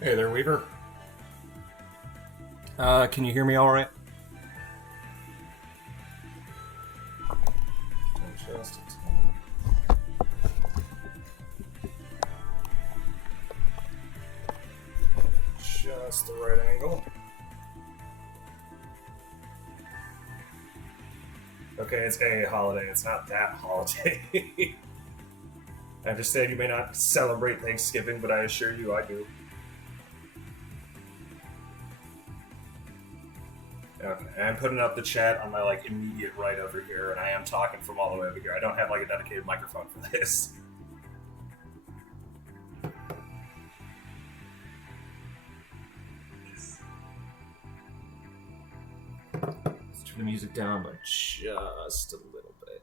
Hey there, Weaver. Can you hear me all right? Just just the right angle. Okay, it's a holiday. It's not that holiday. I understand you may not celebrate Thanksgiving, but I assure you I do. Okay, I'm putting up the chat on my immediate right over here, and I am talking from all the way over here. I don't have a dedicated microphone for this. Let's turn the music down by just a little bit.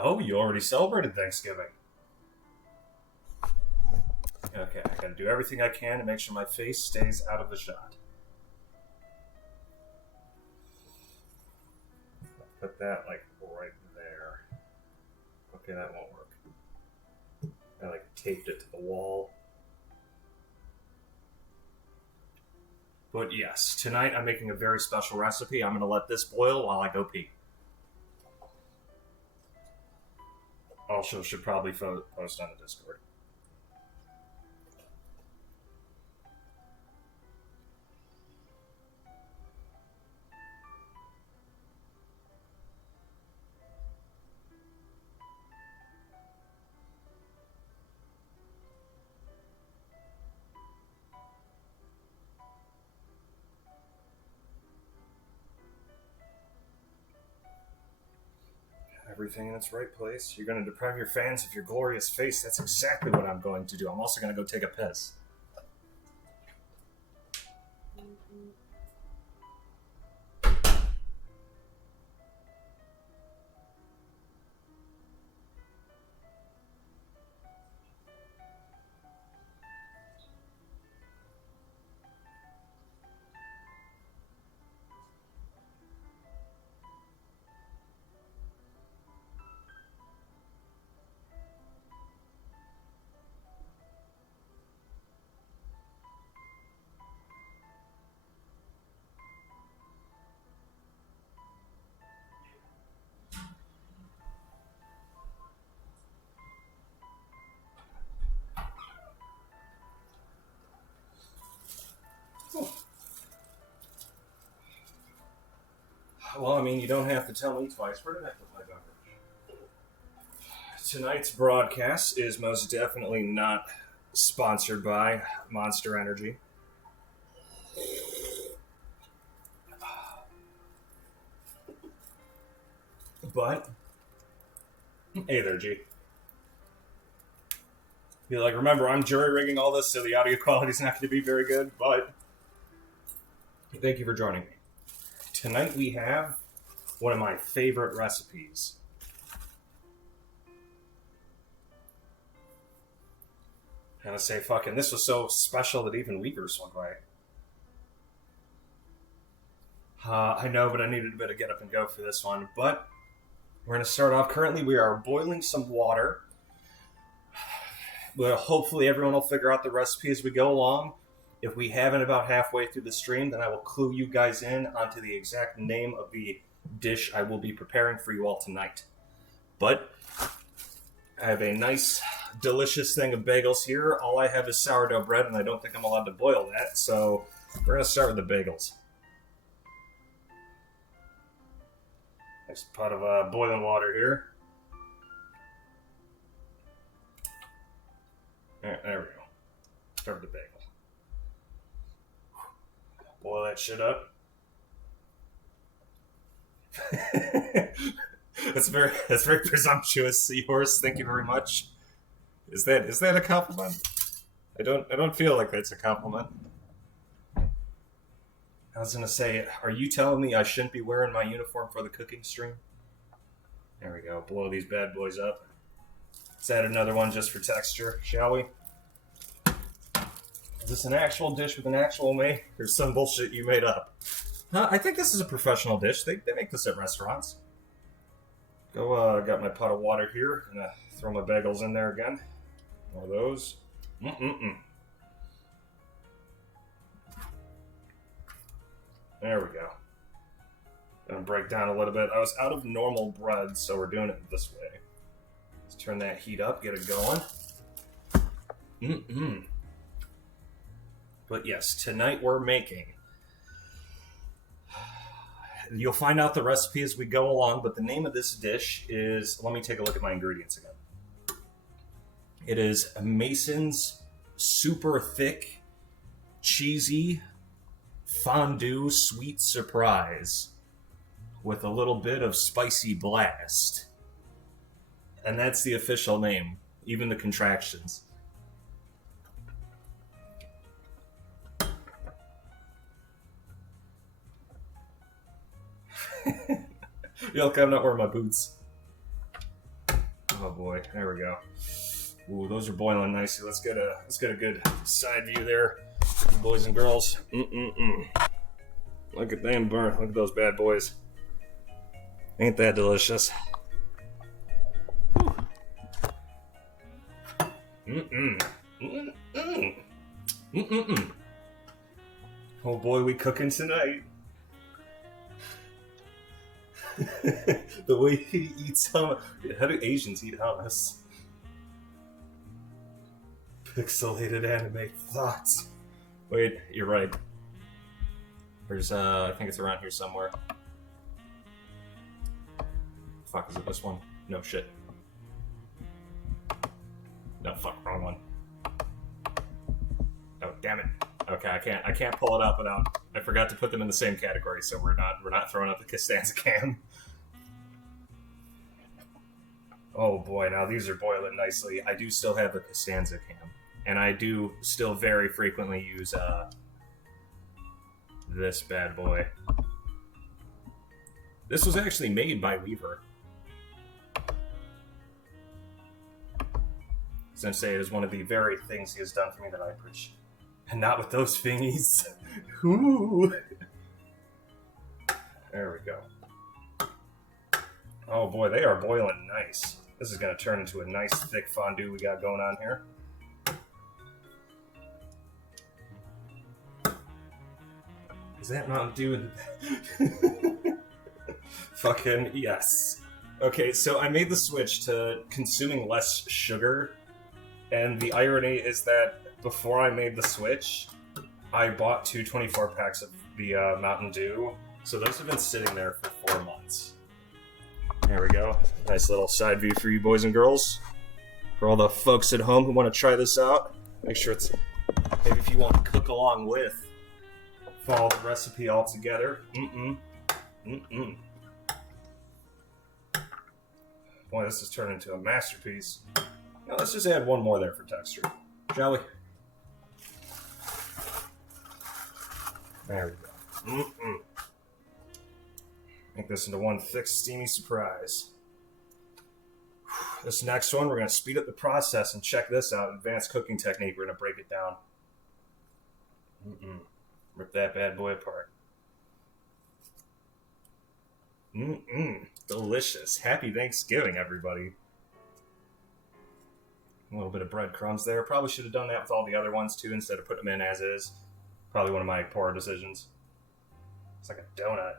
Oh, you already celebrated Thanksgiving. Okay, I gotta do everything I can to make sure my face stays out of the shot. Put that right there. Okay, that won't work. I taped it to the wall. But yes, tonight I'm making a very special recipe. I'm gonna let this boil while I go pee. Also, should probably post on the Discord. Everything in its right place. You're going to deprive your fans of your glorious face. That's exactly what I'm going to do. I'm also going to go take a piss. Well, I mean, you don't have to tell me twice. Where did I put my beverage? Tonight's broadcast is most definitely not sponsored by Monster Energy. But, hey there, G. Remember, I'm jury rigging all this, so the audio quality's not going to be very good, but thank you for joining me. Tonight we have one of my favorite recipes. I'm gonna say, fucking, this was so special that even Weaver swung by. I know, but I needed a bit of get up and go for this one. But we're gonna start off. Currently, we are boiling some water. Well, hopefully everyone will figure out the recipe as we go along. If we haven't about halfway through the stream, then I will clue you guys in onto the exact name of the dish I will be preparing for you all tonight. But I have a nice, delicious thing of bagels here. All I have is sourdough bread, and I don't think I'm allowed to boil that, so we're going to start with the bagels. Nice pot of boiling water here. All right, there we go. Start with the bagel. Boil that shit up. That's very presumptuous, Seahorse. Thank you very much. Is that a compliment? I don't feel like that's a compliment. I was gonna say, are you telling me I shouldn't be wearing my uniform for the cooking stream? There we go. Blow these bad boys up. Let's add another one just for texture, shall we? Is this an actual dish with an actual main, or some bullshit you made up? I think this is a professional dish. They make this at restaurants. Got my pot of water here. Gonna throw my bagels in there again. More of those. There we go. Gonna break down a little bit. I was out of normal bread, so we're doing it this way. Let's turn that heat up, get it going. But yes, tonight we're making. You'll find out the recipe as we go along, but the name of this dish is... Let me take a look at my ingredients again. It is Mason's super thick, cheesy fondue sweet surprise with a little bit of spicy blast. And that's the official name, even the contractions. Look, I'm not wearing my boots. Oh boy, there we go. Ooh, those are boiling nicely. Let's get a good side view there, boys and girls. Look at them burn. Look at those bad boys. Ain't that delicious? Oh boy, we cooking tonight. The way he eats hummus. How do Asians eat hummus? Pixelated anime thoughts. Wait, you're right. There's, I think it's around here somewhere. Fuck, is it this one? No shit. No, fuck, wrong one. Oh, damn it. Okay, I can't pull it up without... I forgot to put them in the same category, so we're not throwing up the Costanza cam. Oh boy, now these are boiling nicely. I do still have the Costanza cam, and I do still very frequently use this bad boy. This was actually made by Weaver. Sensei, it is one of the very things he has done for me that I appreciate. And not with those thingies. Ooh. There we go. Oh boy, they are boiling nice. This is going to turn into a nice thick fondue we got going on here. Is that Mountain Dew? Fucking yes. Okay, so I made the switch to consuming less sugar. And the irony is that before I made the switch, I bought 2 24-packs of the Mountain Dew. So those have been sitting there for 4 months. There we go. Nice little side view for you boys and girls. For all the folks at home who want to try this out, make sure it's... Maybe if you want to cook along with, follow the recipe all together. Boy, this has turned into a masterpiece. Now let's just add one more there for texture, shall we? There we go. Make this into one thick, steamy surprise. This next one, we're going to speed up the process and check this out. Advanced cooking technique. We're going to break it down. Rip that bad boy apart. Delicious. Happy Thanksgiving, everybody. A little bit of breadcrumbs there. Probably should have done that with all the other ones, too, instead of putting them in as is. Probably one of my poor decisions. It's like a donut.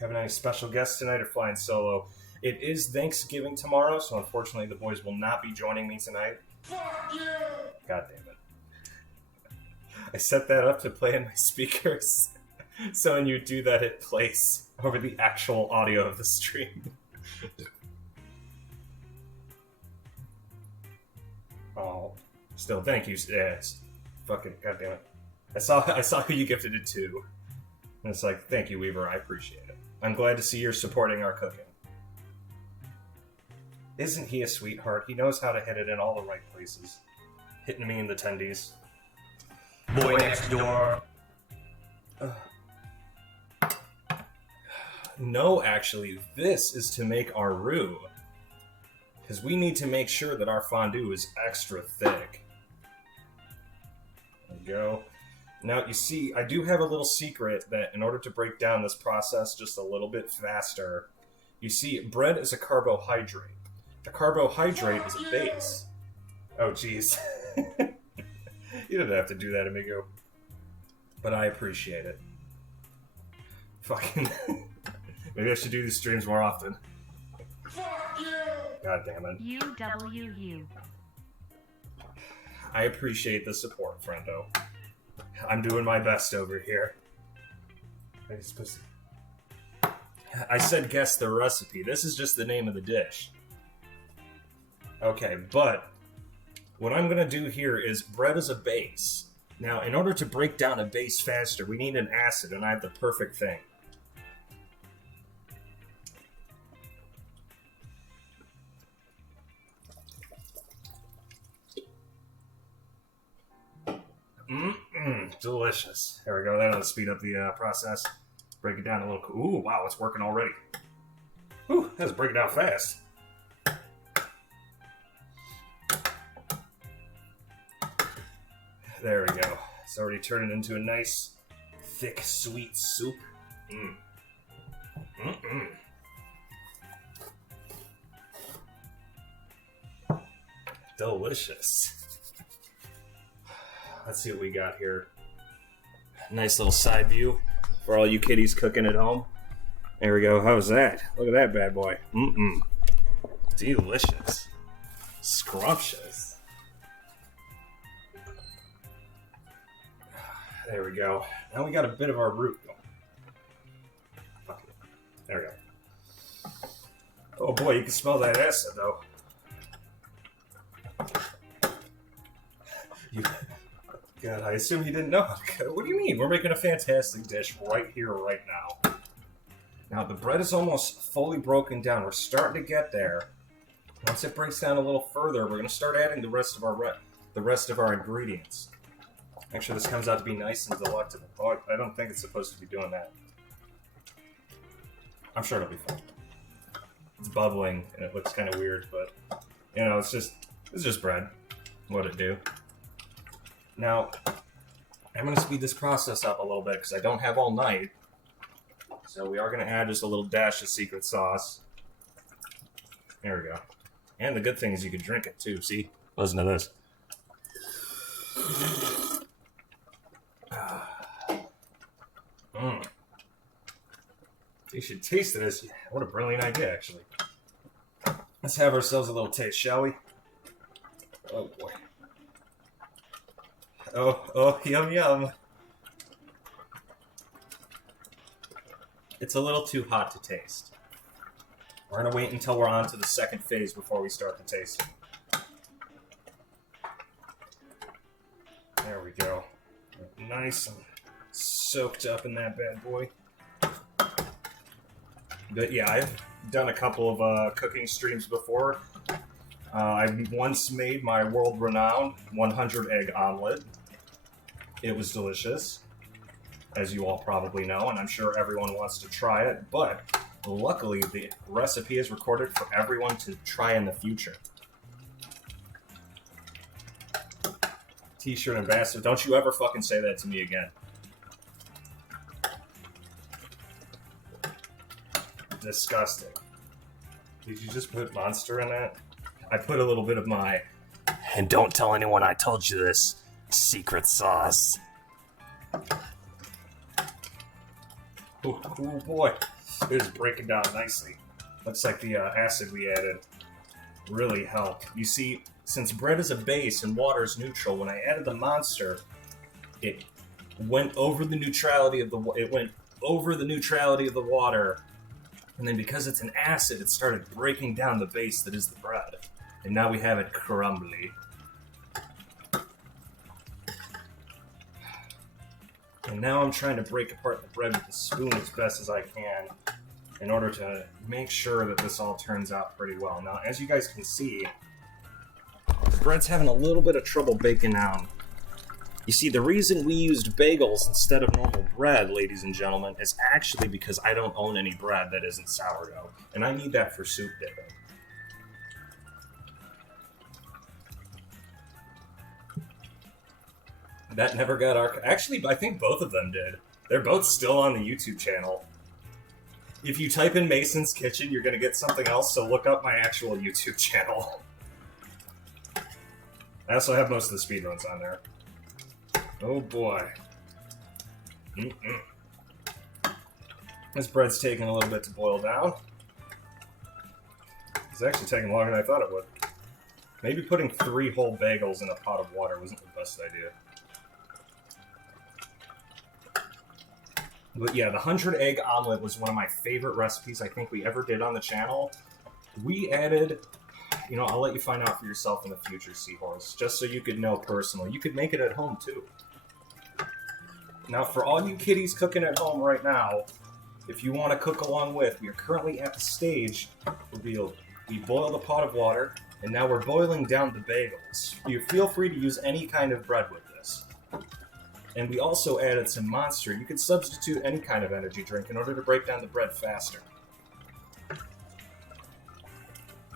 Having any special guests tonight or flying solo? It is Thanksgiving tomorrow, so unfortunately the boys will not be joining me tonight. Fuck you! God damn it. I set that up to play in my speakers. So when you do that, it plays over the actual audio of the stream. Oh, still, thank you. Yeah, fucking goddamn it. I saw who you gifted it to, and it's like, thank you, Weaver. I appreciate it. I'm glad to see you're supporting our cooking. Isn't he a sweetheart? He knows how to hit it in all the right places. Hitting me in the tendies. Boy next door. No, actually, this is to make our roux. Because we need to make sure that our fondue is extra thick. There we go. Now, you see, I do have a little secret that in order to break down this process just a little bit faster, you see, bread is a carbohydrate. A carbohydrate is a base. Oh, jeez. You didn't have to do that, amigo. But I appreciate it. Fucking... Maybe I should do these streams more often. God damn it. UWU. I appreciate the support, friendo. I'm doing my best over here. I said guess the recipe. This is just the name of the dish. Okay, but what I'm going to do here is bread is a base. Now, in order to break down a base faster, we need an acid, and I have the perfect thing. Delicious. There we go. That'll speed up the process. Break it down a little. Ooh, wow, it's working already. Ooh, that's breaking down fast. There we go. It's already turning into a nice, thick, sweet soup. Delicious. Let's see what we got here. Nice little side view for all you kiddies cooking at home. There we go. How's that? Look at that bad boy. Delicious. Scrumptious. There we go. Now we got a bit of our root going. There we go. Oh boy, you can smell that acid though. God, I assume you didn't know. What do you mean? We're making a fantastic dish right here, right now. Now, the bread is almost fully broken down. We're starting to get there. Once it breaks down a little further, we're going to start adding the rest of our ingredients. Make sure this comes out to be nice and delectable. Oh, I don't think it's supposed to be doing that. I'm sure it'll be fine. It's bubbling, and it looks kind of weird, but, you know, it's just bread. What'd it do? Now, I'm going to speed this process up a little bit because I don't have all night. So we are going to add just a little dash of secret sauce. There we go. And the good thing is you can drink it too, see? Listen to this. You should taste this. What a brilliant idea, actually. Let's have ourselves a little taste, shall we? Oh, boy. Oh, yum, yum. It's a little too hot to taste. We're going to wait until we're on to the second phase before we start the tasting. There we go. Nice and soaked up in that bad boy. But yeah, I've done a couple of cooking streams before. I once made my world-renowned 100-egg omelet. It was delicious, as you all probably know, and I'm sure everyone wants to try it, but luckily the recipe is recorded for everyone to try in the future. T-shirt ambassador, don't you ever fucking say that to me again. Disgusting. Did you just put Monster in that? I put a little bit of my, and don't tell anyone I told you this, secret sauce. Oh boy, it is breaking down nicely. Looks like the acid we added really helped. You see, since bread is a base and water is neutral, when I added the Monster, it went over the neutrality of the water, and then because it's an acid, it started breaking down the base that is the bread, and now we have it crumbly. And now I'm trying to break apart the bread with a spoon as best as I can in order to make sure that this all turns out pretty well. Now, as you guys can see, the bread's having a little bit of trouble baking down. You see, the reason we used bagels instead of normal bread, ladies and gentlemen, is actually because I don't own any bread that isn't sourdough, and I need that for soup dipping. That never got Actually, I think both of them did. They're both still on the YouTube channel. If you type in Mason's Kitchen, you're going to get something else, so look up my actual YouTube channel. I also have most of the speedruns on there. Oh boy. This bread's taking a little bit to boil down. It's actually taking longer than I thought it would. Maybe putting 3 whole bagels in a pot of water wasn't the best idea. But yeah, the 100-egg omelet was one of my favorite recipes I think we ever did on the channel. We added... You know, I'll let you find out for yourself in the future, Seahorse, just so you could know personally. You could make it at home, too. Now, for all you kiddies cooking at home right now, if you want to cook along with, we are currently at the stage where we boiled a pot of water, and now we're boiling down the bagels. You feel free to use any kind of bread with this. And we also added some Monster. You could substitute any kind of energy drink in order to break down the bread faster.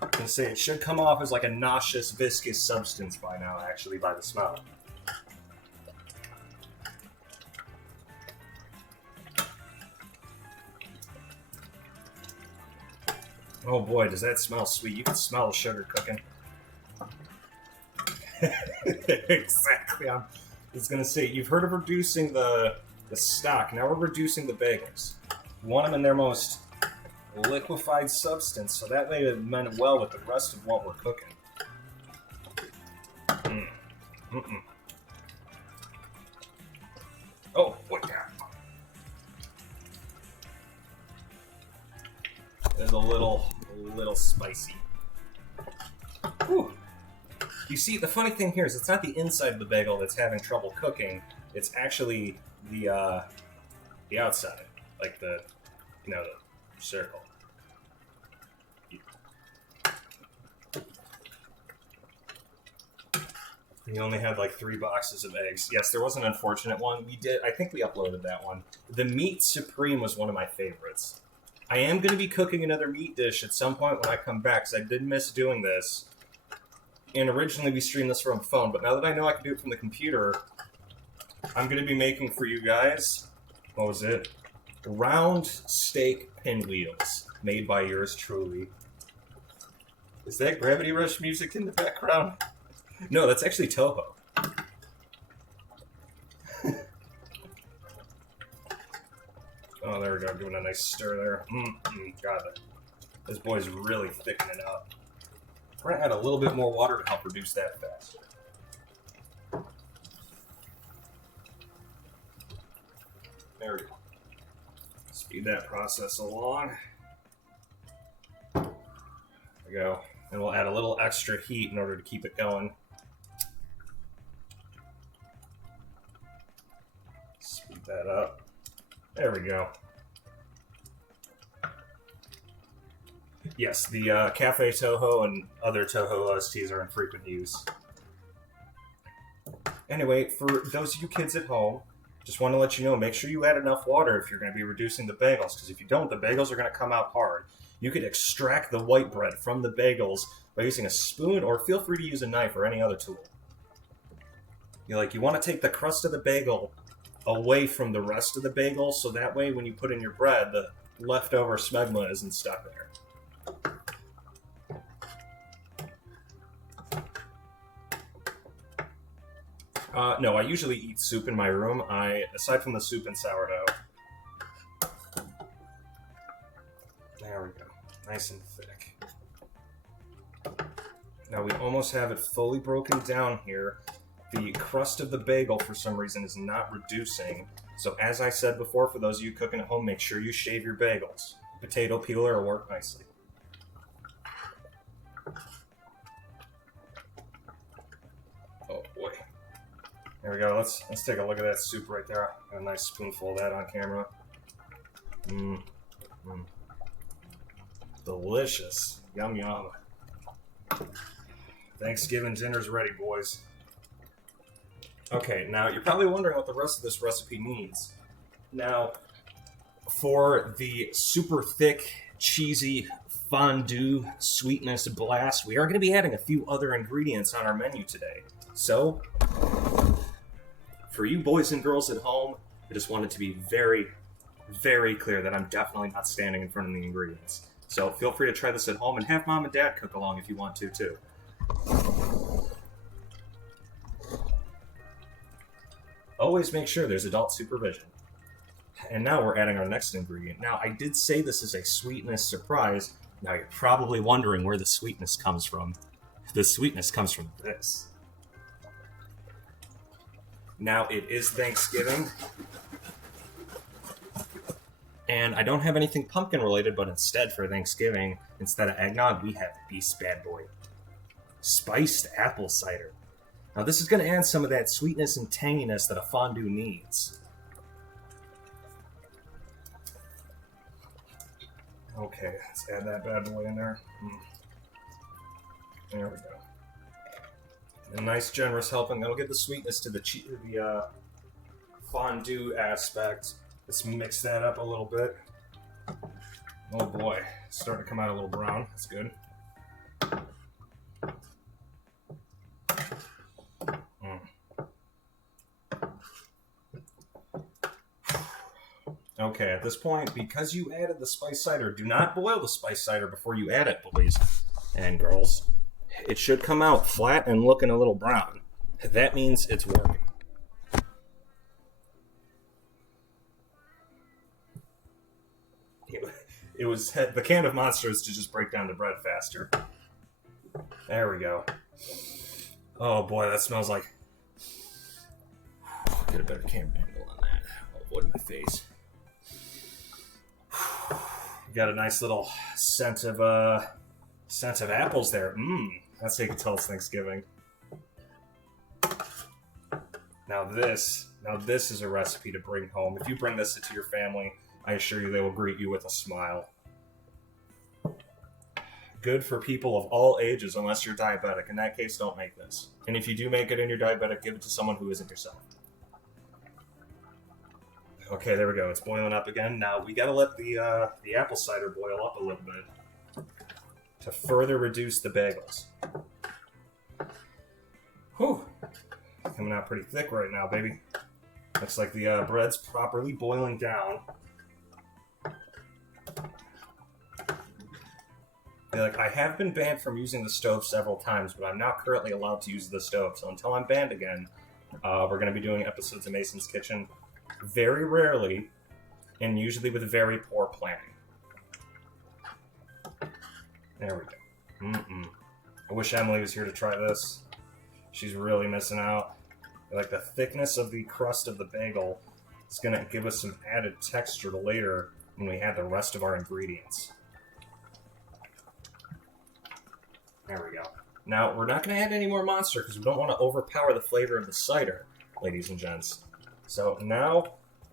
I was gonna say, it should come off as like a nauseous, viscous substance by now, actually, by the smell. Oh boy, does that smell sweet. You can smell the sugar cooking. Exactly. I was gonna say, you've heard of reducing the stock. Now we're reducing the bagels. We want them in their most liquefied substance, so that way it blend well with the rest of what we're cooking. Oh, boy, yeah. It's a little spicy. Whew. You see, the funny thing here is it's not the inside of the bagel that's having trouble cooking, it's actually the outside, like the circle. We only had like 3 boxes of eggs. Yes, there was an unfortunate one. I think we uploaded that one. The meat supreme was one of my favorites. I am going to be cooking another meat dish at some point when I come back, because I did miss doing this. And originally we streamed this from a phone, but now that I know I can do it from the computer, I'm going to be making for you guys, what was it? Round steak pinwheels, made by yours truly. Is that Gravity Rush music in the background? No, that's actually Toho. Oh, there we go, doing a nice stir there. God, this boy's really thickening up. We're gonna add a little bit more water to help reduce that faster. There we go. Speed that process along. There we go. And we'll add a little extra heat in order to keep it going. Speed that up. There we go. Yes, the Cafe Toho and other Toho OSTs are in frequent use. Anyway, for those of you kids at home, just want to let you know, make sure you add enough water if you're going to be reducing the bagels, because if you don't, the bagels are going to come out hard. You could extract the white bread from the bagels by using a spoon, or feel free to use a knife or any other tool. You want to take the crust of the bagel away from the rest of the bagel, so that way when you put in your bread, the leftover smegma isn't stuck there. No, I usually eat soup in my room. Aside from the soup and sourdough. There we go. Nice and thick. Now we almost have it fully broken down here. The crust of the bagel, for some reason, is not reducing. So as I said before, for those of you cooking at home, make sure you shave your bagels. Potato peeler will work nicely. Oh boy. There we go. Let's take a look at that soup right there. Got a nice spoonful of that on camera. Delicious. Yum yum. Thanksgiving dinner's ready, boys. Okay, now you're probably wondering what the rest of this recipe needs. Now, for the super thick, cheesy fondue sweetness blast, we are going to be adding a few other ingredients on our menu today. So, for you boys and girls at home, I just wanted to be very, very clear that I'm definitely not standing in front of the ingredients. So feel free to try this at home and have mom and dad cook along if you want to, too. Always make sure there's adult supervision. And now we're adding our next ingredient. Now, I did say this is a sweetness surprise. Now, you're probably wondering where the sweetness comes from. The sweetness comes from this. Now, it is Thanksgiving. And I don't have anything pumpkin related, but instead for Thanksgiving, instead of eggnog, we have this bad boy. Spiced apple cider. Now, this is going to add some of that sweetness and tanginess that a fondue needs. Okay, let's add that bad boy in there. There we go. A nice, generous helping. That'll give the sweetness to the fondue aspect. Let's mix that up a little bit. Oh boy, it's starting to come out a little brown. That's good. Okay, at this point, because you added the spice cider, do not boil the spice cider before you add it, boys and girls. It should come out flat and looking a little brown. That means it's working. It was the can of monsters to just break down the bread faster. There we go. Oh boy, that smells like... Get a better camera angle on that. I'll avoid my face. We got a nice little scent of apples there. That's how you can tell it's Thanksgiving. Now this is a recipe to bring home. If you bring this into your family, I assure you they will greet you with a smile. Good for people of all ages, unless you're diabetic. In that case, don't make this. And if you do make it and you're diabetic, give it to someone who isn't yourself. Okay, there we go. It's boiling up again. Now, we gotta let the apple cider boil up a little bit to further reduce the bagels. Whew. Coming out pretty thick right now, baby. Looks like the bread's properly boiling down. I have been banned from using the stove several times, but I'm now currently allowed to use the stove. So until I'm banned again, we're going to be doing episodes of Mason's Kitchen very rarely, and usually with very poor planning. There we go. I wish Emily was here to try this. She's really missing out. Like, the thickness of the crust of the bagel is going to give us some added texture later when we add the rest of our ingredients. There we go. Now, we're not going to add any more monster because we don't want to overpower the flavor of the cider, ladies and gents. So now,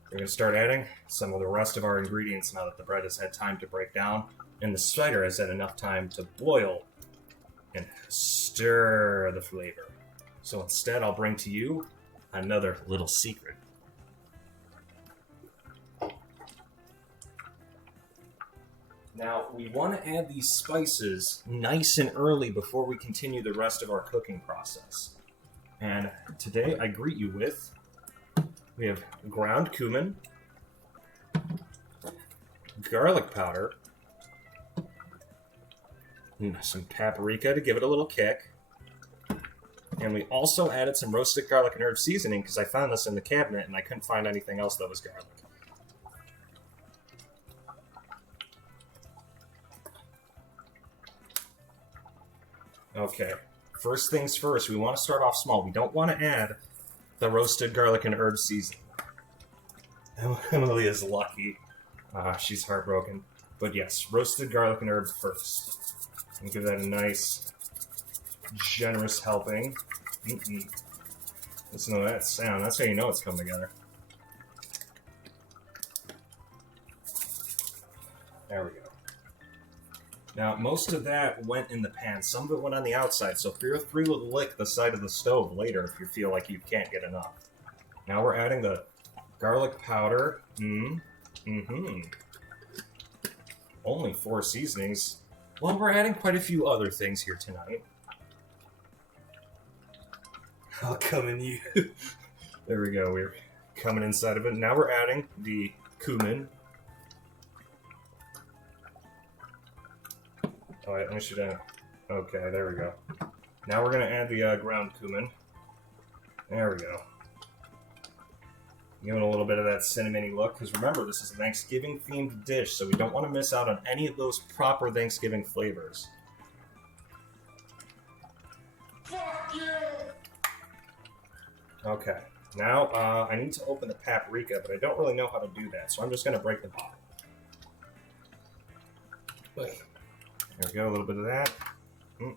we're going to start adding some of the rest of our ingredients now that the bread has had time to break down and the cider has had enough time to boil and stir the flavor. So instead, I'll bring to you another little secret. Now, we want to add these spices nice and early before we continue the rest of our cooking process. And today, I greet you with, we have ground cumin, garlic powder, and some paprika to give it a little kick. And we also added some roasted garlic and herb seasoning because I found this in the cabinet and I couldn't find anything else that was garlic. Okay, first things first, we want to start off small. We don't want to add the roasted garlic and herb seasoning. Emily is lucky. She's heartbroken. But yes, roasted garlic and herb first. And give that a nice, generous helping. Listen to that sound. That's how you know it's come together. There we go. Now, most of that went in the pan. Some of it went on the outside, so feel free to lick the side of the stove later if you feel like you can't get enough. Now we're adding the garlic powder. Only 4 seasonings. Well, we're adding quite a few other things here tonight. How come in you? There we go. We're coming inside of it. Now we're adding the cumin. Oh, wait, let me shoot down. Okay, there we go. Now we're going to add the ground cumin. There we go. Give it a little bit of that cinnamony look, because remember, this is a Thanksgiving-themed dish, so we don't want to miss out on any of those proper Thanksgiving flavors. Fuck yeah! Okay, now I need to open the paprika, but I don't really know how to do that, so I'm just going to break the bottle. There we go, a little bit of that. I'm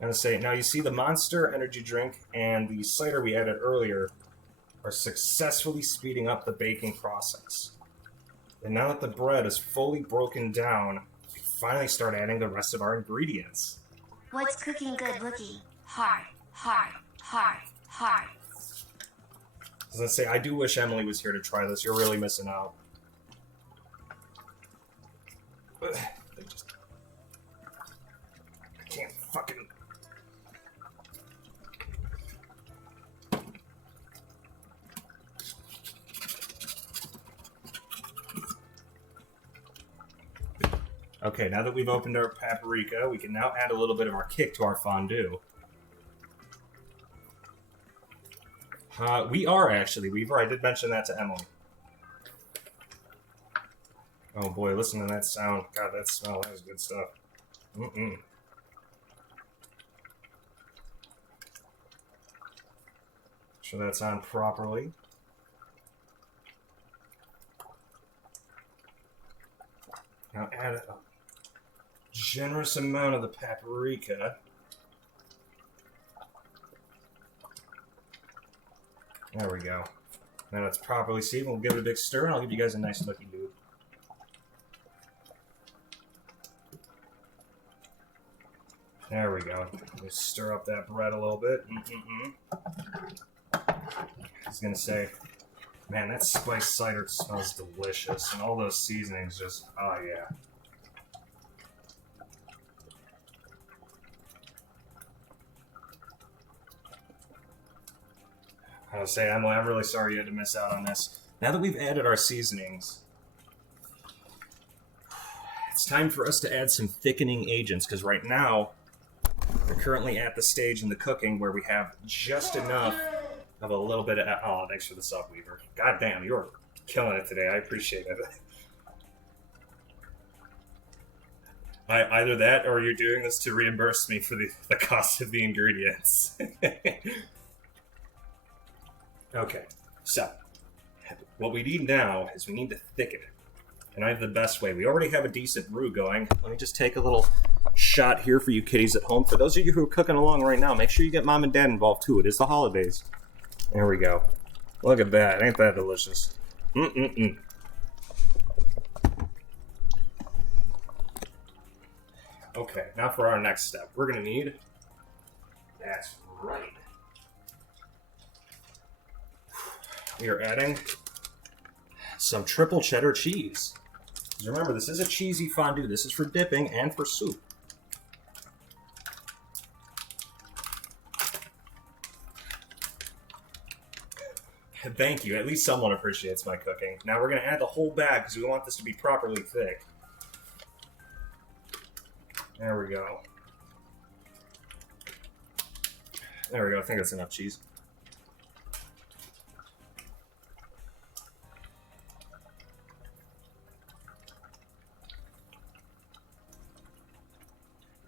going to say, now you see the Monster energy drink and the cider we added earlier are successfully speeding up the baking process. And now that the bread is fully broken down, we finally start adding the rest of our ingredients. What's cooking good looking? Hard, hard, hard, hard. As I say, I do wish Emily was here to try this. You're really missing out. I can't fucking... Okay, now that we've opened our paprika, we can now add a little bit of our kick to our fondue. We are actually, Weaver. I did mention that to Emily. Oh boy, listen to that sound. God, that smell, that is good stuff. Sure that's on properly. Now add a generous amount of the paprika. There we go. Now it's properly seasoned. We'll give it a big stir, and I'll give you guys a nice looking dude. There we go. Just stir up that bread a little bit. I was gonna say, man, that spiced cider smells delicious, and all those seasonings just, oh yeah. I was say, Emily, I'm really sorry you had to miss out on this. Now that we've added our seasonings, it's time for us to add some thickening agents, because right now, we're currently at the stage in the cooking where we have just enough of a little bit of... Oh, thanks for the sub, Weaver. God damn, you're killing it today. I appreciate it. Either that, or you're doing this to reimburse me for the cost of the ingredients. Okay, so what we need now is we need to thicken it. And I have the best way. We already have a decent roux going. Let me just take a little shot here for you kiddies at home. For those of you who are cooking along right now, make sure you get mom and dad involved too. It is the holidays. There we go. Look at that. Ain't that delicious? Okay, now for our next step. We're going to need... That's right. We are adding some triple cheddar cheese. Because remember, this is a cheesy fondue. This is for dipping and for soup. Thank you. At least someone appreciates my cooking. Now we're going to add the whole bag because we want this to be properly thick. There we go. There we go. I think that's enough cheese.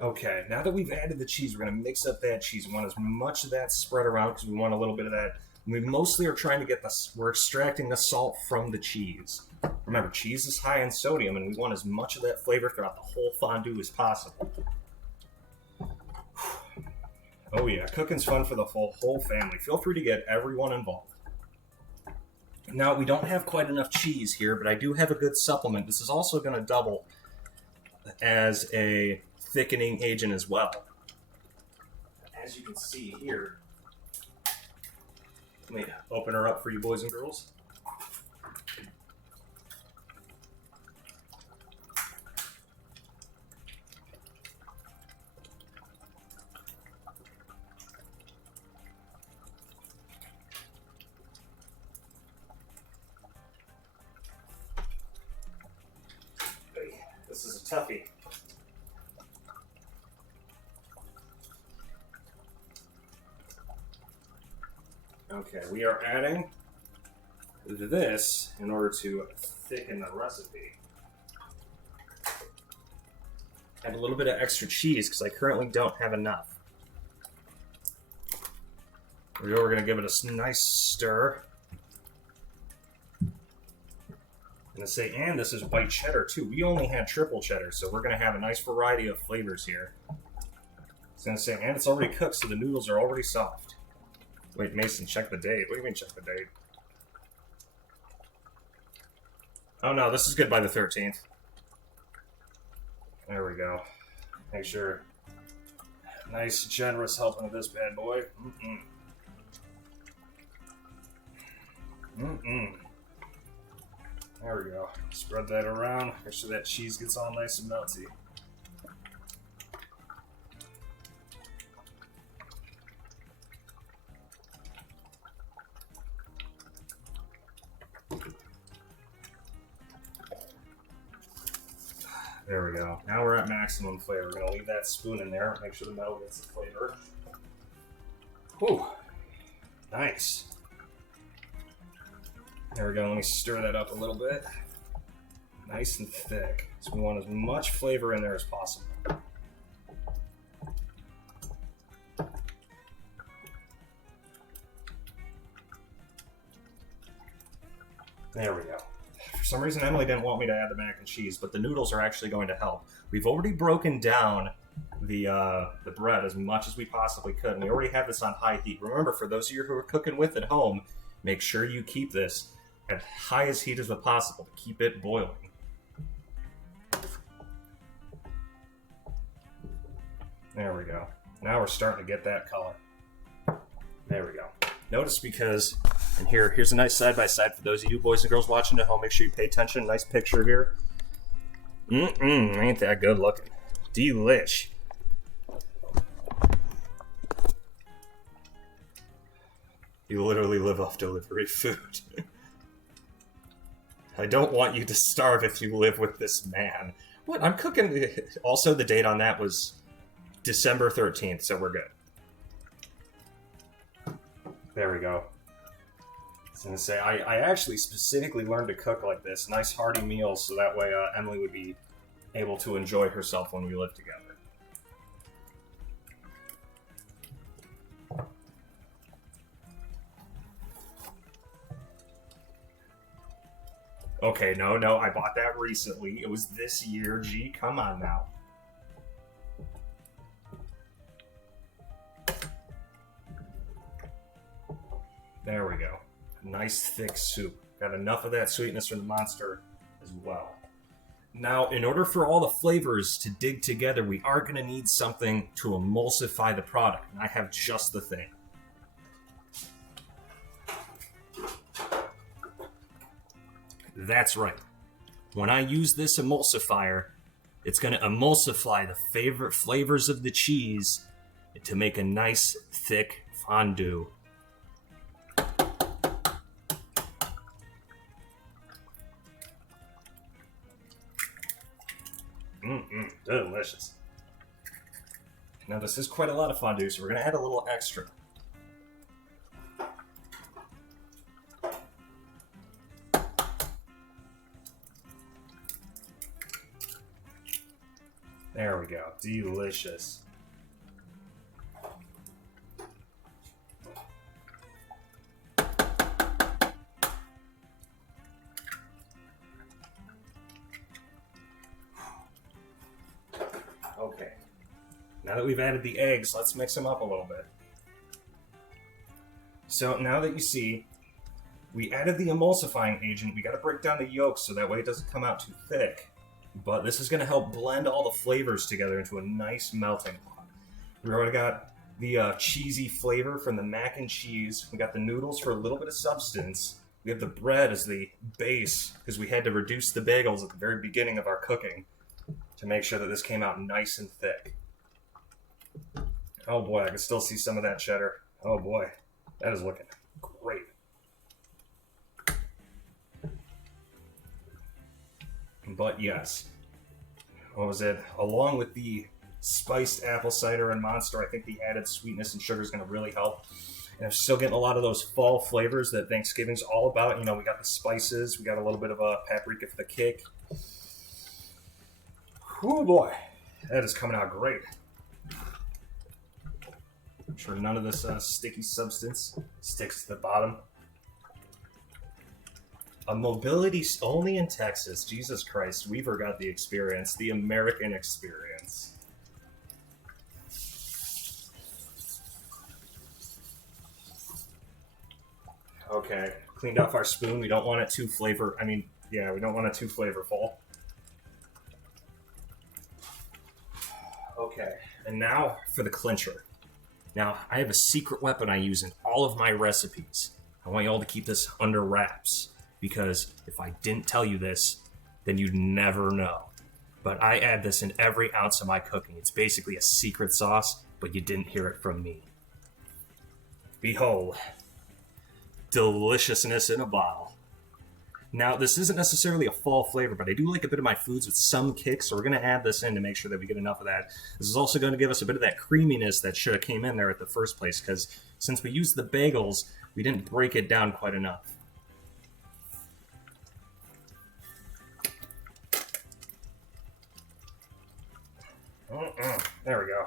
Okay, now that we've added the cheese, we're going to mix up that cheese. We want as much of that spread around because we want a little bit of that. We mostly are trying to get this, we're extracting the salt from the cheese. Remember, cheese is high in sodium, and we want as much of that flavor throughout the whole fondue as possible. Oh yeah, cooking's fun for the whole family. Feel free to get everyone involved. Now, we don't have quite enough cheese here, but I do have a good supplement. This is also going to double as a thickening agent as well. As you can see here, let me open her up for you boys and girls. toughie. Okay, we are adding this in order to thicken the recipe. Add a little bit of extra cheese because I currently don't have enough. We're going to give it a nice stir. And this is white cheddar too. We only had triple cheddar, so we're going to have a nice variety of flavors here. And it's already cooked, so the noodles are already soft. Wait, Mason, check the date. What do you mean check the date? Oh no, this is good by the 13th. There we go. Make sure. Nice, generous helping of this bad boy. There we go. Spread that around. Make sure that cheese gets all nice and melty. There we go. Now we're at maximum flavor. We're going to leave that spoon in there. Make sure the metal gets the flavor. Whew. Nice. There we go. Let me stir that up a little bit. Nice and thick. So we want as much flavor in there as possible. There we go. For some reason, Emily didn't want me to add the mac and cheese, but the noodles are actually going to help. We've already broken down the bread as much as we possibly could, and we already have this on high heat. Remember, for those of you who are cooking with at home, make sure you keep this at highest heat as possible to keep it boiling. There we go. Now we're starting to get that color. There we go. Notice because, and here's a nice side-by-side for those of you boys and girls watching at home. Make sure you pay attention. Nice picture here. Ain't that good looking. Delish. You literally live off delivery food. I don't want you to starve if you live with this man. What? I'm cooking. Also, the date on that was December 13th, so we're good. There we go. I was going to say, I actually specifically learned to cook like this. Nice hearty meals, so that way Emily would be able to enjoy herself when we live together. Okay, no, I bought that recently. It was this year. Gee, come on now. There we go. Nice thick soup. Got enough of that sweetness from the Monster as well. Now, in order for all the flavors to dig together, we are going to need something to emulsify the product. And I have just the thing. That's right. When I use this emulsifier, it's going to emulsify the favorite flavors of the cheese to make a nice, thick fondue. Delicious. Now this is quite a lot of fondue, so we're going to add a little extra. There we go. Delicious. Okay. Now that we've added the eggs, let's mix them up a little bit. So now that you see, we added the emulsifying agent. We got to break down the yolks so that way it doesn't come out too thick. But this is going to help blend all the flavors together into a nice melting pot. We already got the cheesy flavor from the mac and cheese. We got the noodles for a little bit of substance. We have the bread as the base because we had to reduce the bagels at the very beginning of our cooking to make sure that this came out nice and thick. Oh boy, I can still see some of that cheddar. Oh boy, that is looking great. But yes. what was it? Along with the spiced apple cider and Monster, I think the added sweetness and sugar is going to really help. And I'm still getting a lot of those fall flavors that Thanksgiving's all about. You know, we got the spices, we got a little bit of a paprika for the kick. Oh boy, that is coming out great. I'm sure none of this sticky substance sticks to the bottom. A mobility only in Texas. Jesus Christ, Weaver got the experience, the American experience. Okay, cleaned off our spoon. We don't want it too we don't want it too flavorful. Okay, and now for the clincher. Now, I have a secret weapon I use in all of my recipes. I want you all to keep this under wraps, because if I didn't tell you this, then you'd never know. But I add this in every ounce of my cooking. It's basically a secret sauce, but you didn't hear it from me. Behold, deliciousness in a bottle. Now, this isn't necessarily a fall flavor, but I do like a bit of my foods with some kick, so we're going to add this in to make sure that we get enough of that. This is also going to give us a bit of that creaminess that should have came in there at the first place, because since we used the bagels, we didn't break it down quite enough. There we go.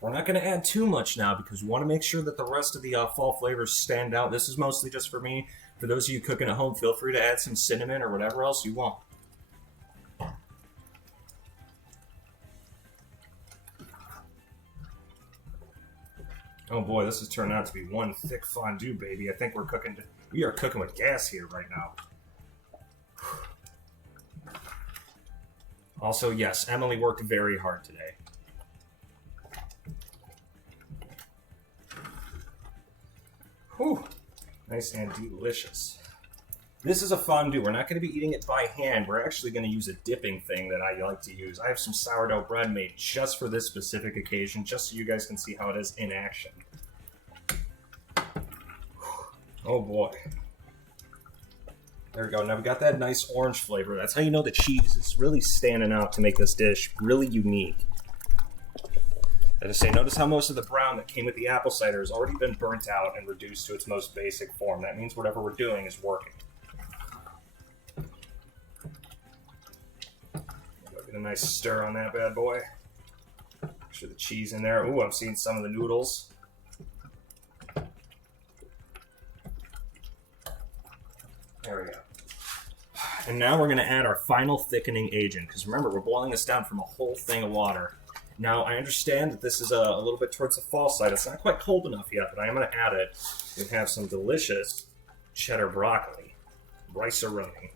We're not going to add too much now because we want to make sure that the rest of the fall flavors stand out. This is mostly just for me. For those of you cooking at home, feel free to add some cinnamon or whatever else you want. Oh boy, this is turning out to be one thick fondue, baby. I think we are cooking with gas here right now. Also, yes, Emily worked very hard today. Whew. Nice and delicious. This is a fondue. We're not going to be eating it by hand. We're actually going to use a dipping thing that I like to use. I have some sourdough bread made just for this specific occasion, just so you guys can see how it is in action. Oh boy. There we go. Now we got that nice orange flavor. That's how you know the cheese is really standing out to make this dish really unique. As I say, notice how most of the brown that came with the apple cider has already been burnt out and reduced to its most basic form. That means whatever we're doing is working. Get a nice stir on that bad boy. Make sure the cheese in there. Ooh, I'm seeing some of the noodles. There we go. And now we're going to add our final thickening agent, because remember, we're boiling this down from a whole thing of water. Now, I understand that this is a little bit towards the fall side. It's not quite cold enough yet, but I am going to add it. We have some delicious cheddar broccoli, rice-a-roni.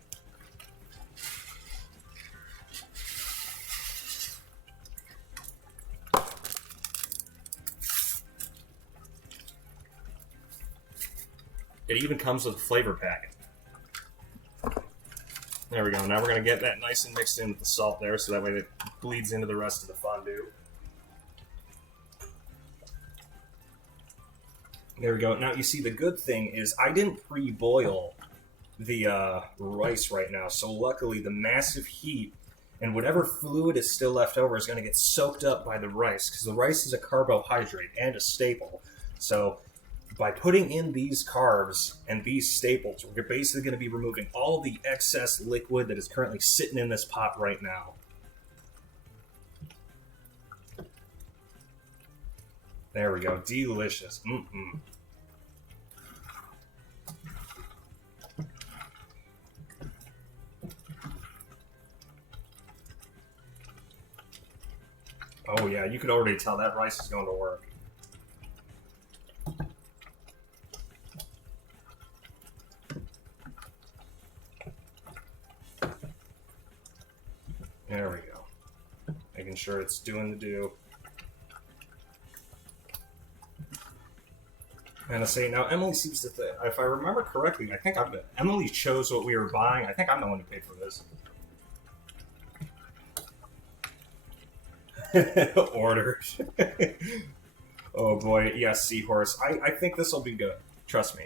It even comes with a flavor packet. There we go. Now we're going to get that nice and mixed in with the salt there, so that way it bleeds into the rest of the fondue. There we go. Now, you see, the good thing is I didn't pre-boil the rice right now, so luckily the massive heat and whatever fluid is still left over is going to get soaked up by the rice, because the rice is a carbohydrate and a staple. So by putting in these carbs and these staples, we're basically going to be removing all the excess liquid that is currently sitting in this pot right now. There we go. Delicious. Mm-mm. Oh yeah, you could already tell that rice is going to work. There we go. Making sure it's doing the do. And I say, now Emily seems to think, if I remember correctly, I think Emily chose what we were buying. I think I'm the one who paid for this. Ordered. Oh boy, yes, Seahorse. I think this will be good. Trust me.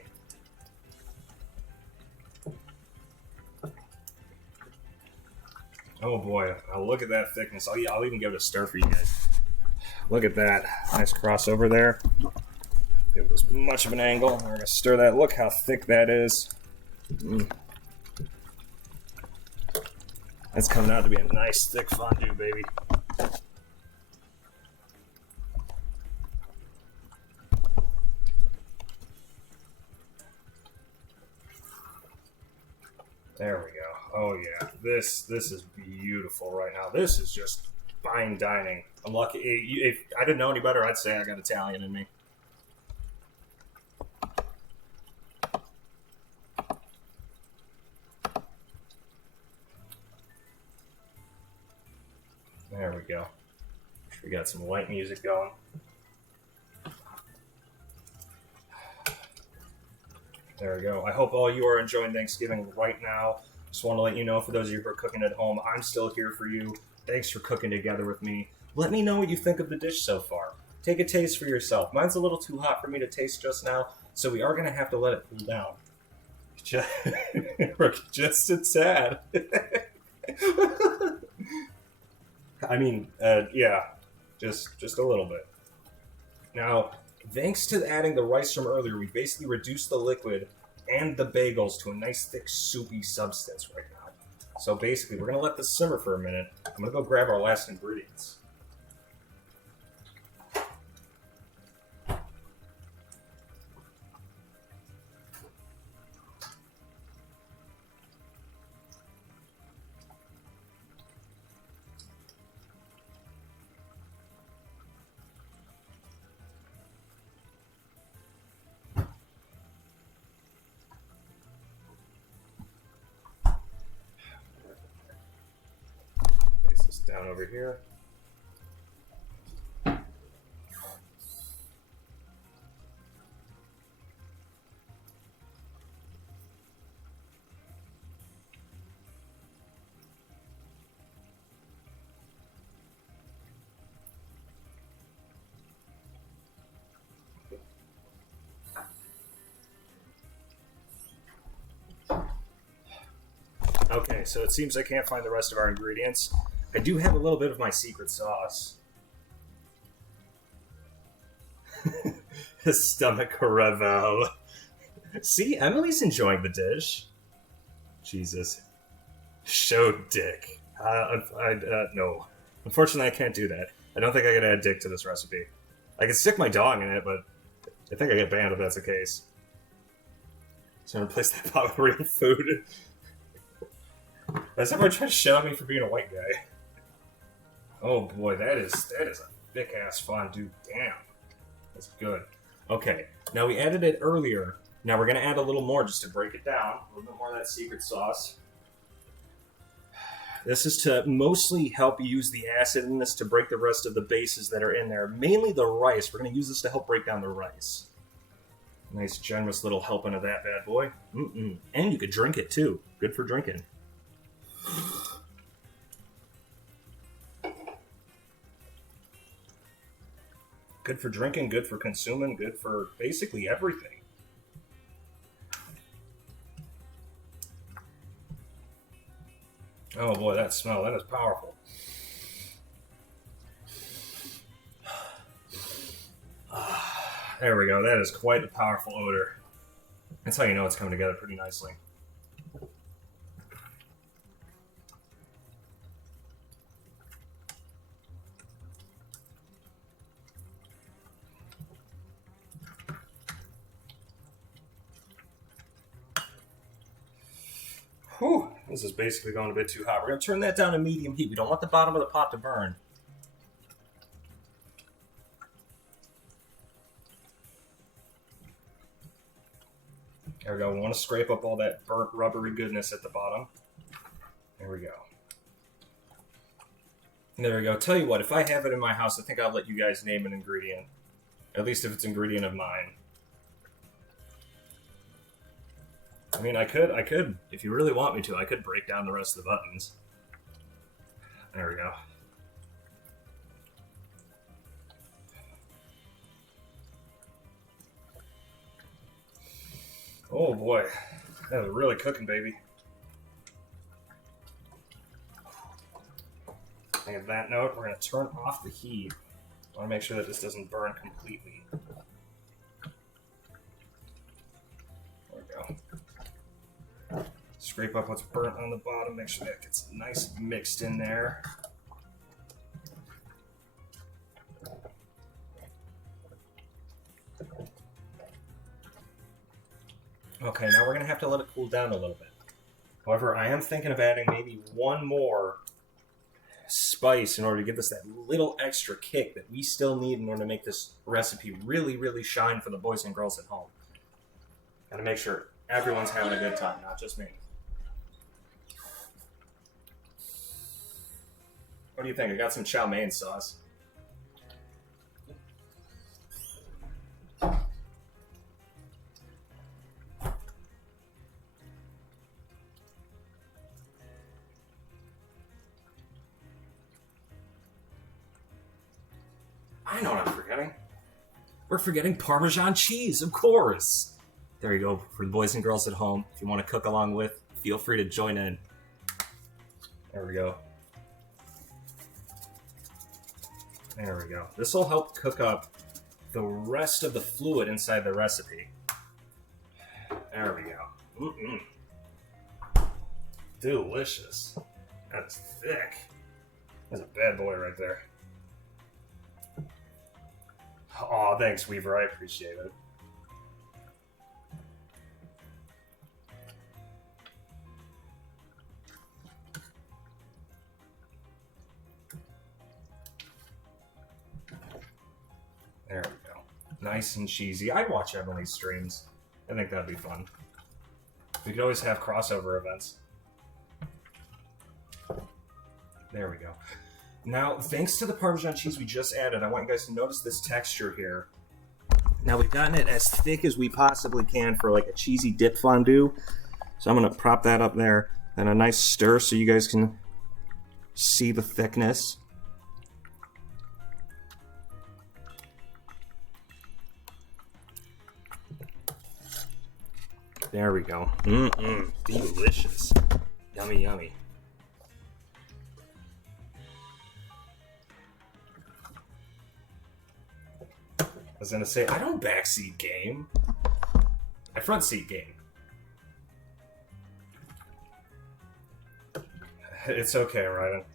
Oh boy, look at that thickness. I'll even give it a stir for you guys. Look at that. Nice crossover there. Give it as much of an angle. We're going to stir that. Look how thick that is. That's coming out to be a nice thick fondue, baby. There we go. Oh yeah, this is beautiful right now. This is just fine dining. I'm lucky. If I didn't know any better, I'd say I got Italian in me. There we go. We got some white music going. There we go. I hope all you are enjoying Thanksgiving right now. Just want to let you know, for those of you who are cooking at home, I'm still here for you. Thanks for cooking together with me. Let me know what you think of the dish so far. Take a taste for yourself. Mine's a little too hot for me to taste just now, so we are going to have to let it cool down. Just a tad. I mean, yeah, just a little bit. Now, thanks to adding the rice from earlier, we basically reduced the liquid and the bagels to a nice, thick, soupy substance right now. So basically, we're going to let this simmer for a minute. I'm going to go grab our last ingredients. Place this down over here. Okay, so it seems I can't find the rest of our ingredients. I do have a little bit of my secret sauce. His stomach revel. See, Emily's enjoying the dish. Jesus. Show dick. No. Unfortunately, I can't do that. I don't think I can add dick to this recipe. I can stick my dog in it, but I think I get banned if that's the case. So I'm gonna replace that pot with real food. Has everyone tried to shit on me for being a white guy? Oh boy, that is a thick ass fondue. Damn, that's good. Okay, now we added it earlier. Now we're gonna add a little more just to break it down. A little bit more of that secret sauce. This is to mostly help use the acid in this to break the rest of the bases that are in there. Mainly the rice. We're gonna use this to help break down the rice. Nice generous little helping of that bad boy. And you could drink it too. Good for drinking. Good for drinking, good for consuming, good for basically everything. Oh boy, that smell, that is powerful. There we go, that is quite a powerful odor. That's how you know it's coming together pretty nicely. Whew, this is basically going a bit too hot. We're going to turn that down to medium heat. We don't want the bottom of the pot to burn. There we go. We want to scrape up all that burnt rubbery goodness at the bottom. There we go. There we go. Tell you what, if I have it in my house, I think I'll let you guys name an ingredient. At least if it's an ingredient of mine. I mean, I could, if you really want me to, I could break down the rest of the buttons. There we go. Oh boy, that was really cooking, baby. On that note, we're going to turn off the heat. I want to make sure that this doesn't burn completely. There we go. Scrape up what's burnt on the bottom, make sure that gets nice mixed in there. Okay, now we're going to have to let it cool down a little bit. However, I am thinking of adding maybe one more spice in order to give this that little extra kick that we still need in order to make this recipe really, really shine for the boys and girls at home. Gotta make sure everyone's having a good time, not just me. What do you think? I got some chow mein sauce. I know what I'm forgetting. We're forgetting Parmesan cheese, of course. There you go, for the boys and girls at home. If you want to cook along with, feel free to join in. There we go. There we go. This will help cook up the rest of the fluid inside the recipe. There we go. Delicious. That's thick. That's a bad boy right there. Aw, thanks, Weaver. I appreciate it. There we go. Nice and cheesy. I'd watch Emily's streams. I think that'd be fun. We could always have crossover events. There we go. Now, thanks to the Parmesan cheese we just added, I want you guys to notice this texture here. Now, we've gotten it as thick as we possibly can for like a cheesy dip fondue. So I'm going to prop that up there. And a nice stir so you guys can see the thickness. There we go. Delicious. Yummy, yummy. I was gonna say, I don't backseat game. I front seat game. It's okay, Ryden. I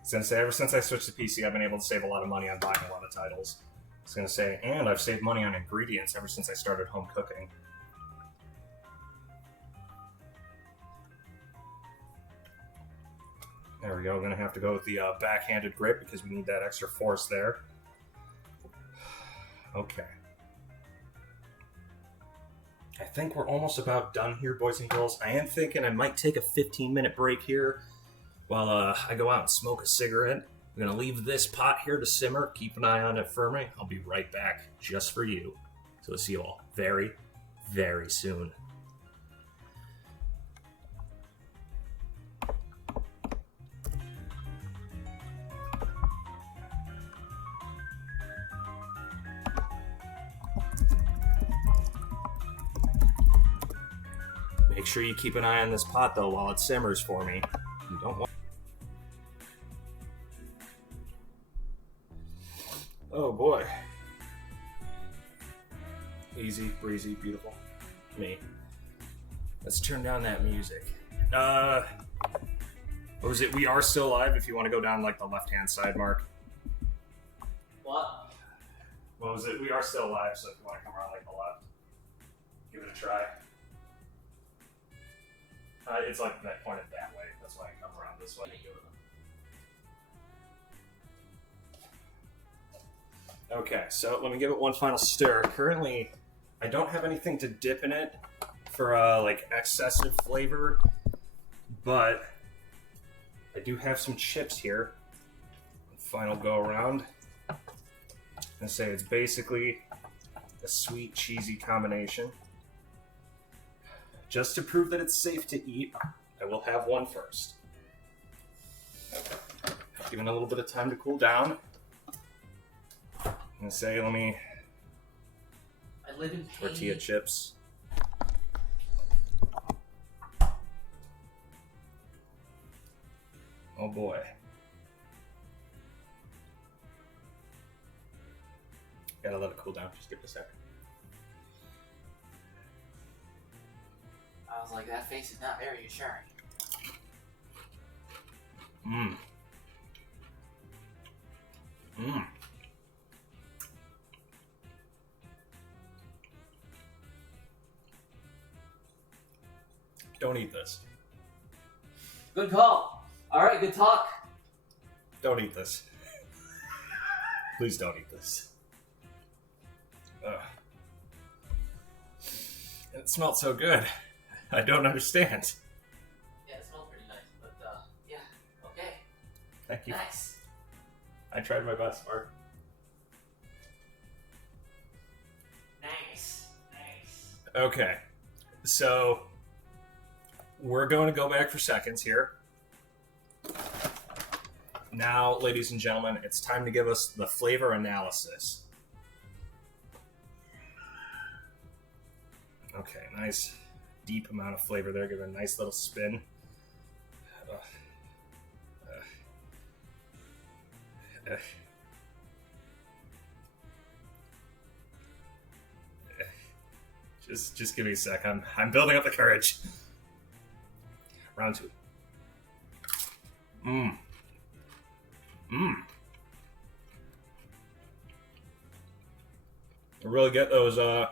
was gonna say, ever since I switched to PC, I've been able to save a lot of money on buying a lot of titles. I was gonna say, and I've saved money on ingredients ever since I started home cooking. There we go. We're gonna have to go with the backhanded grip because we need that extra force there. Okay. I think we're almost about done here, boys and girls. I am thinking I might take a 15-minute break here while I go out and smoke a cigarette. I'm going to leave this pot here to simmer. Keep an eye on it for me. I'll be right back just for you. So we'll see you all very, very soon. Make sure you keep an eye on this pot, though, while it simmers for me. You don't want... Oh, boy. Easy, breezy, beautiful. Me. Let's turn down that music. What was it? We are still live if you want to go down, like, the left-hand side, Mark. What? What was it? We are still live, so if you want to come around, like, the left, give it a try. It's like that pointed that way. That's why I come around this way. Okay, so let me give it one final stir. Currently, I don't have anything to dip in it for like excessive flavor, but I do have some chips here. Final go around. And say it's basically a sweet cheesy combination. Just to prove that it's safe to eat, I will have one first. Given a little bit of time to cool down. I'm gonna say, let me... I live in pain. Tortilla chips. Oh boy. Gotta let it cool down. Just give it a sec. I was like, that face is not very assuring. Mmm. Mmm. Don't eat this. Good call. Alright, good talk. Don't eat this. Please don't eat this. Ugh. It smelled so good. I don't understand. Yeah, it smells pretty nice, but yeah, okay. Thank you. Nice. I tried my best, Mark. Nice. Nice. Okay, so we're going to go back for seconds here. Now, ladies and gentlemen, it's time to give us the flavor analysis. Okay, nice deep amount of flavor there. Give it a nice little spin. Just give me a sec. I'm building up the courage. Round 2. Mmm. Mmm. I really get those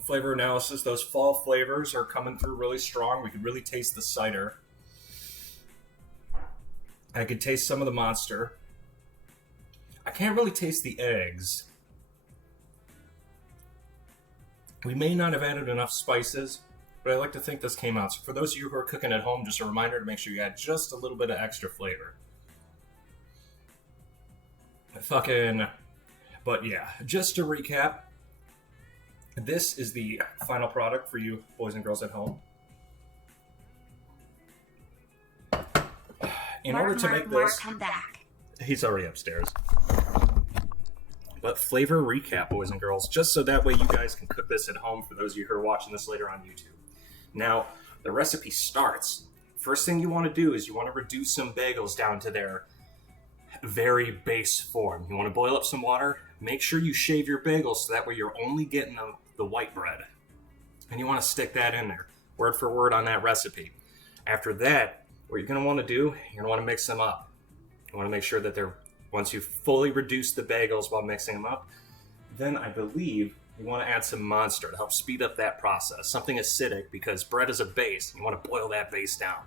flavor analysis. Those fall flavors are coming through really strong. We could really taste the cider. I could taste some of the Monster. I can't really taste the eggs. We may not have added enough spices, but I like to think this came out. So for those of you who are cooking at home, just a reminder to make sure you add just a little bit of extra flavor. But yeah, just to recap, this is the final product for you boys and girls at home. In order to make this, come back. He's already upstairs. But flavor recap, boys and girls, just so that way you guys can cook this at home for those of you who are watching this later on YouTube. Now, the recipe starts. First thing you want to do is you want to reduce some bagels down to their very base form. You want to boil up some water. Make sure you shave your bagels so that way you're only getting the white bread. And you want to stick that in there, word for word on that recipe. After that, what you're going to want to do, you're going to want to mix them up. You want to make sure that once you've fully reduced the bagels while mixing them up, then I believe you want to add some Monster to help speed up that process. Something acidic, because bread is a base. You want to boil that base down.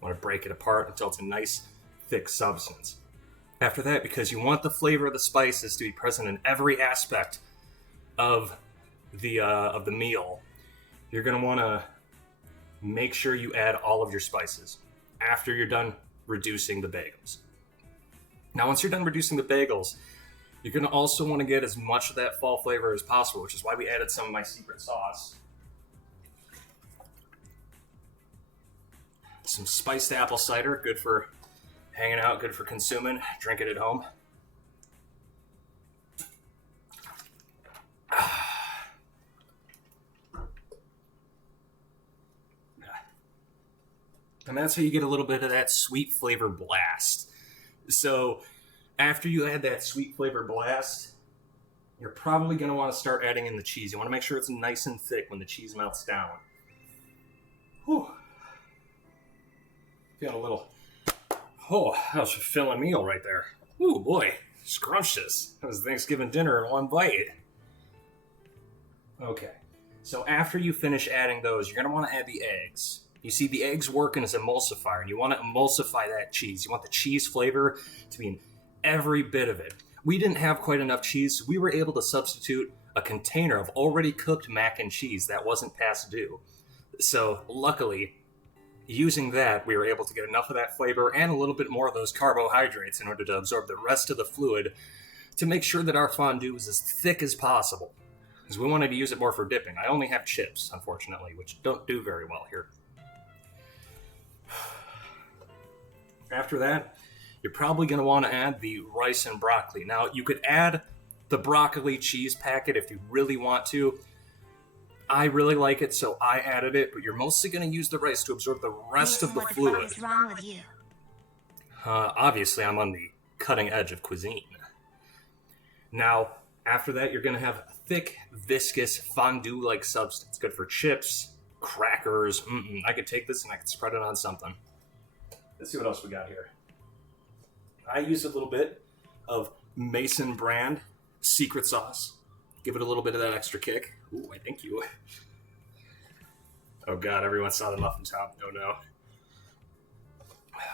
You want to break it apart until it's a nice, thick substance. After that, because you want the flavor of the spices to be present in every aspect of the meal, you're going to want to make sure you add all of your spices after you're done reducing the bagels. Now, once you're done reducing the bagels, you're going to also want to get as much of that fall flavor as possible, which is why we added some of my secret sauce. Some spiced apple cider, good for hanging out, good for consuming, drink it at home. And that's how you get a little bit of that sweet flavor blast. So after you add that sweet flavor blast, you're probably going to want to start adding in the cheese. You want to make sure it's nice and thick when the cheese melts down. Whew. Feeling a little... Oh, that was a filling meal right there. Ooh, boy. Scrumptious. That was Thanksgiving dinner in one bite. Okay. So after you finish adding those, you're going to want to add the eggs. You see, the eggs working as emulsifier, and you want to emulsify that cheese. You want the cheese flavor to be in every bit of it. We didn't have quite enough cheese, so we were able to substitute a container of already cooked mac and cheese that wasn't past due. So, luckily, using that, we were able to get enough of that flavor and a little bit more of those carbohydrates in order to absorb the rest of the fluid to make sure that our fondue was as thick as possible. Because we wanted to use it more for dipping. I only have chips, unfortunately, which don't do very well here. After that, you're probably going to want to add the rice and broccoli. Now, you could add the broccoli cheese packet if you really want to. I really like it, so I added it, but you're mostly going to use the rice to absorb the rest of the fluid. What is wrong with you? Obviously, I'm on the cutting edge of cuisine. Now, after that, you're going to have a thick, viscous, fondue-like substance. Good for chips, crackers. I could take this and I could spread it on something. Let's see what else we got here. I use a little bit of Mason brand secret sauce. Give it a little bit of that extra kick. Ooh, I thank you. Oh God, everyone saw the muffin top. Oh no.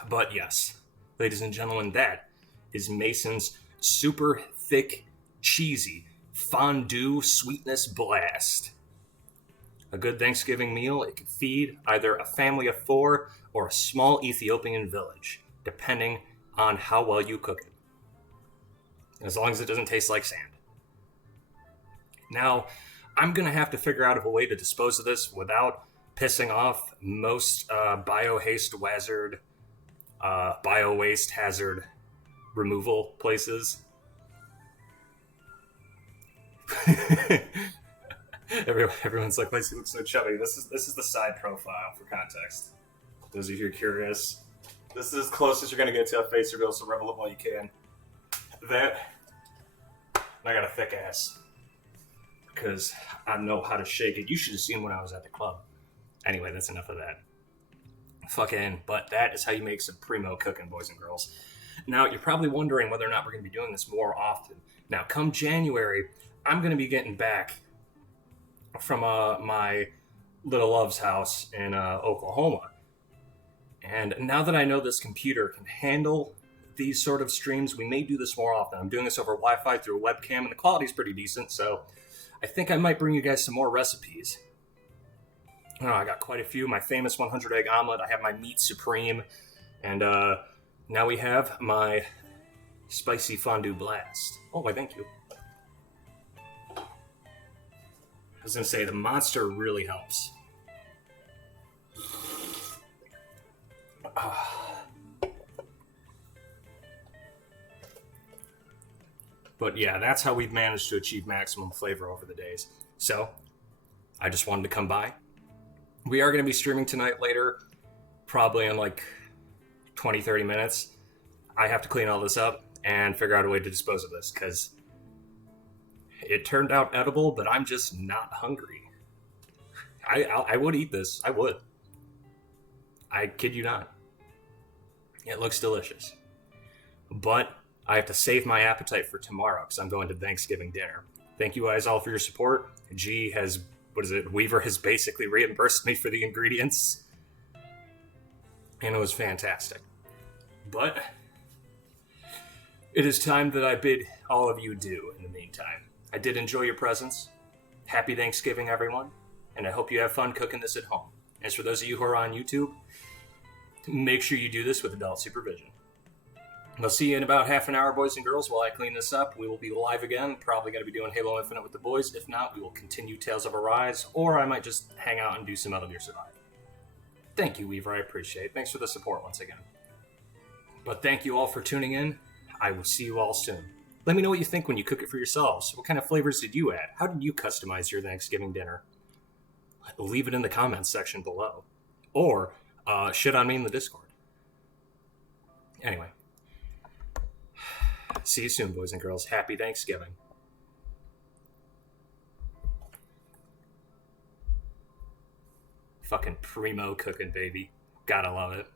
But yes, ladies and gentlemen, that is Mason's super thick, cheesy fondue sweetness blast. A good Thanksgiving meal, it can feed either a family of 4 or a small Ethiopian village, depending on how well you cook it. As long as it doesn't taste like sand. Now, I'm going to have to figure out a way to dispose of this without pissing off most bio-waste hazard removal places. Everyone's like, Lacey looks so chubby. This is the side profile for context. Those of you who are curious. This is as close as you're going to get to a face reveal, so revel it while you can. That, and I got a thick ass. Because I know how to shake it. You should have seen when I was at the club. Anyway, that's enough of that. But that is how you make some primo cooking, boys and girls. Now, you're probably wondering whether or not we're going to be doing this more often. Now, come January, I'm going to be getting back from my little love's house in Oklahoma. And now that I know this computer can handle these sort of streams, we may do this more often. I'm doing this over Wi-Fi through a webcam, and the quality's pretty decent, so I think I might bring you guys some more recipes. I got quite a few. My famous 100 egg omelet. I have my meat supreme. And now we have my spicy fondue blast. Oh, why, thank you. I was going to say, the monster really helps. But yeah, that's how we've managed to achieve maximum flavor over the days. So, I just wanted to come by. We are going to be streaming tonight later, probably in like 20, 30 minutes. I have to clean all this up and figure out a way to dispose of this, because it turned out edible, but I'm just not hungry. I would eat this. I would. I kid you not. It looks delicious. But I have to save my appetite for tomorrow because I'm going to Thanksgiving dinner. Thank you guys all for your support. Weaver has basically reimbursed me for the ingredients. And it was fantastic. But it is time that I bid all of you adieu in the meantime. I did enjoy your presence. Happy Thanksgiving, everyone. And I hope you have fun cooking this at home. As for those of you who are on YouTube, make sure you do this with adult supervision. I'll see you in about half an hour, boys and girls, while I clean this up. We will be live again. Probably going to be doing Halo Infinite with the boys. If not, we will continue Tales of Arise, or I might just hang out and do some Metal Gear Survive. Thank you, Weaver. I appreciate it. Thanks for the support once again. But thank you all for tuning in. I will see you all soon. Let me know what you think when you cook it for yourselves. What kind of flavors did you add? How did you customize your Thanksgiving dinner? Leave it in the comments section below. Or shit on me in the Discord. Anyway. See you soon, boys and girls. Happy Thanksgiving. Fucking primo cooking, baby. Gotta love it.